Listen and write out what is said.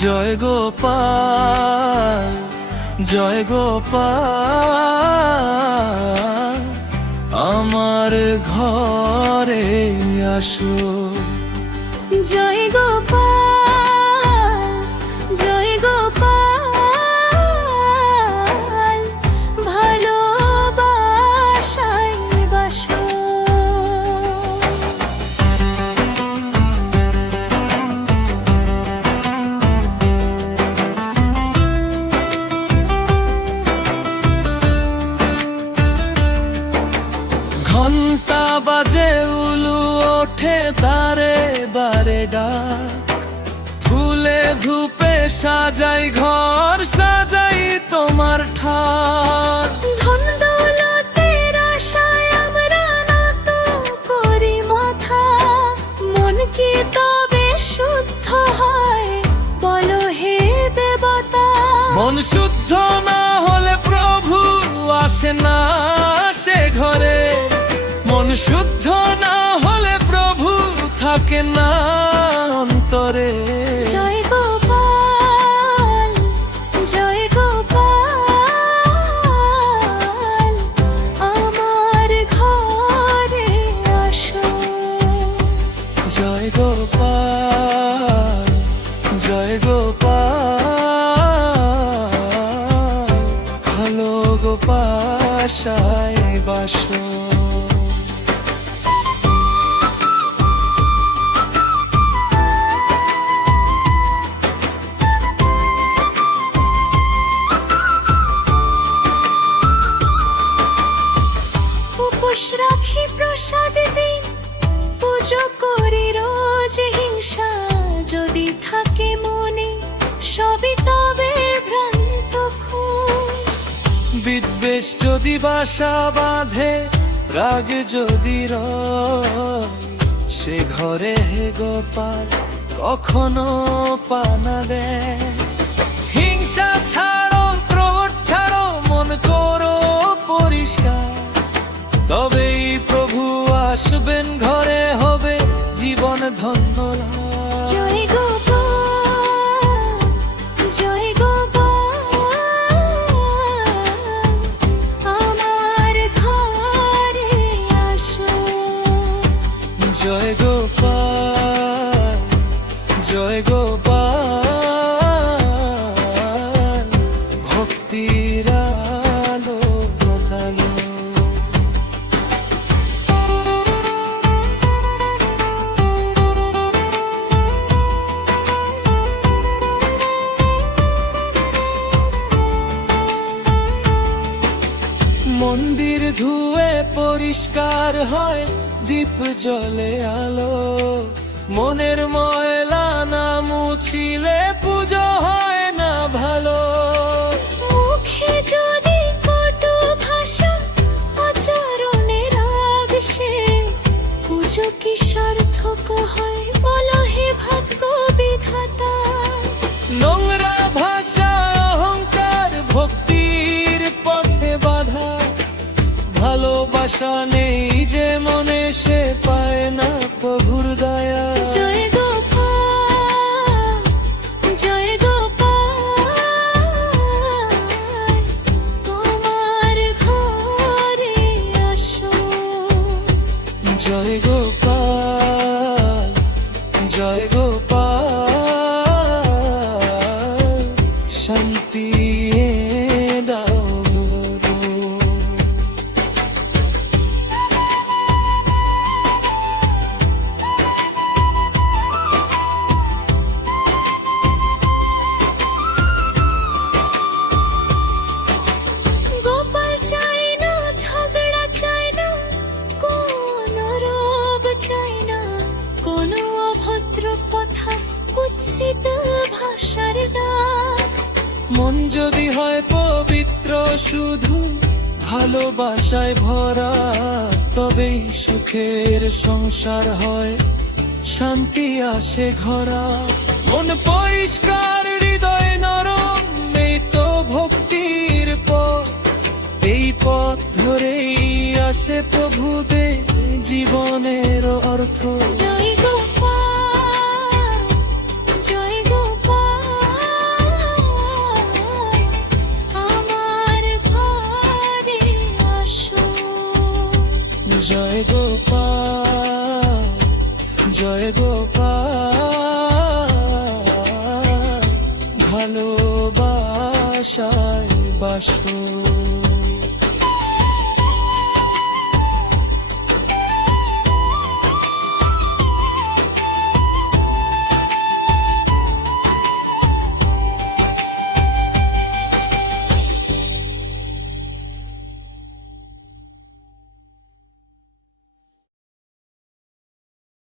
জয় গোপাল জয় গোপাল আমার ঘরে আসো। জয় গোপাল জয় গোপাল ভালোবাসায় বাসো। ঘন্টা বাজে উলু ওঠে তারে বারে ডাক, ফুলে ধূপে সাজাই ঘর সাজাই তোমার ঠাক। ধন দৌলতের আশায় আমরা নত করি মাথা, মন কি তবে শুদ্ধ হয় বলো হে দেবতা। মন শুদ্ধ না হলে প্রভু আসে না সে ঘরে, মন শুদ্ধ না হলে প্রভু থাকে না অন্তরে। জয় গোপাল জয় গোপাল আমার ঘরে আসো। জয় গোপাল জয় গোপাল ভালো গোপাশায় বাসো। উপোস রাখি প্রসাদ দিই, পুজো করি রোজ, হিংসা যদি থাকে মনে সবই তবে ভ্রান্ত খুন। বিদ্বেষ যদি বাসা বাঁধে, রাগ যদি রয়, সে ঘরে হে গোপাল কখনো পানা দেয়। হিংসা ছাড়ো ক্রোধ ছাড়ো মন করো পরিষ্কার, তবেই প্রভু আসবেন ঘরে হবে জীবন ধন্য লাভ। জয় গোপাল জয় গোপাল আমার ঘরে আসো। জয় গোপাল জয় গোপাল ভক্তির আলো জ্বালো। মন্দির ধুয়ে পরিষ্কার হয়, দীপ জ্বলে আলো, মনের ময়লা না মুছিলে পুজো হয় না ভালো। মুখে যদি কটু ভাষা আচরণে রাগ, সে পুজো কি সার্থক হয় বলো হে ভাগ্য বিধাতা। নোংরা ভাষা অহংকার ভক্তির পথে বাধা, ভালোবাসা নেই যে মনে সে পায় না প্রভুর দয়া। জয় গোপাল জয় গোপাল তোমার ঘরে আসো। জয় গোপাল জয় গোপাল শান্তি দাও। গোপাল চাই না ঝগড়া, চাই না কোনো রোগ, চাই না কোনো অভদ্র কথা, কুৎসিত ভাষার দাগ। মন যদি হয় পবিত্র শুধু ভালোবাসায় ভরা, তবেই সুখের সংসার হয় শান্তি আসে ঘরা। মন পরিষ্কার হৃদয় নরম, এই তো ভক্তির পথ, এই পথ ধরেই আসে প্রভু দে জীবনের অর্থ। জয় গোপাল জয় গোপাল জয় গোপাল জয় গোপাল ভালোবাসায় বাসো।